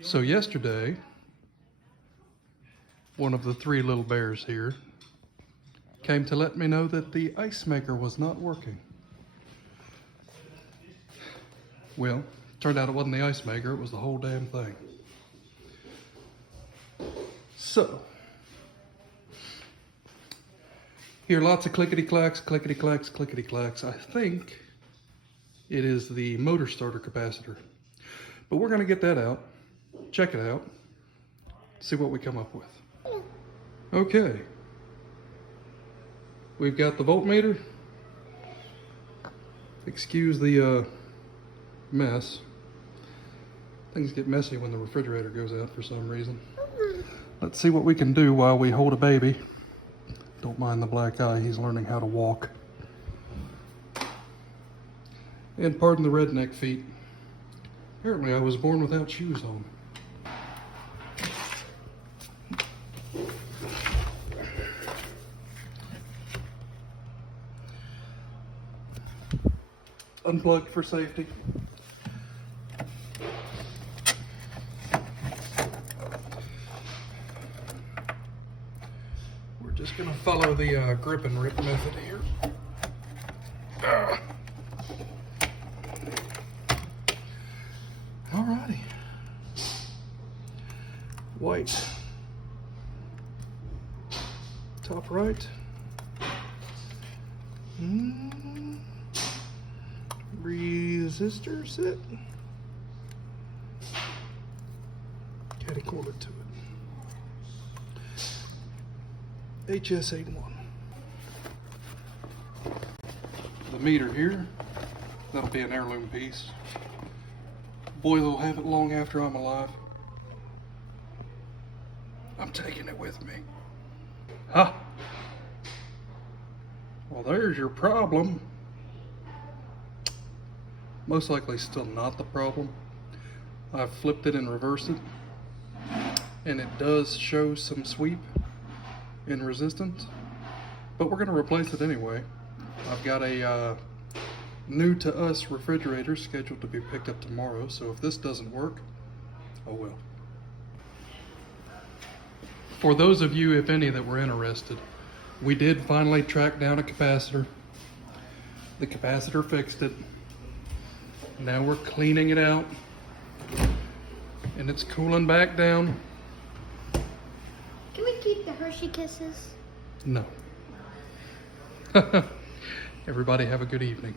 So yesterday, one of the three little bears here came to let me know that the ice maker was not working. Well, turned out it wasn't the ice maker, it was the whole damn thing. So, hear lots of clickety-clacks, clickety-clacks, clickety-clacks. I think it is the motor starter capacitor. But we're gonna get that out, check it out, see what we come up with. Okay. We've got the voltmeter. Excuse the mess. Things get messy when the refrigerator goes out for some reason. Let's see what we can do while we hold a baby. Don't mind the black eye, he's learning how to walk. And pardon the redneck feet. Apparently I was born without shoes on. Unplugged for safety. We're just gonna follow the grip and rip method here. Alrighty. White. Top right. Resistor set. Catty corner to it. HS81. The meter here, that'll be an heirloom piece. Boy, they'll have it long after I'm alive. I'm taking it with me. Huh? Well, there's your problem. Most likely still not the problem. I've flipped it and reversed it, and it does show some sweep in resistance, but we're gonna replace it anyway. I've got a new to us refrigerator scheduled to be picked up tomorrow, so if this doesn't work, oh well. For those of you, if any, that were interested, we did finally track down a capacitor. The capacitor fixed it. Now we're cleaning it out, and it's cooling back down. Can we keep the Hershey Kisses? No. Everybody have a good evening.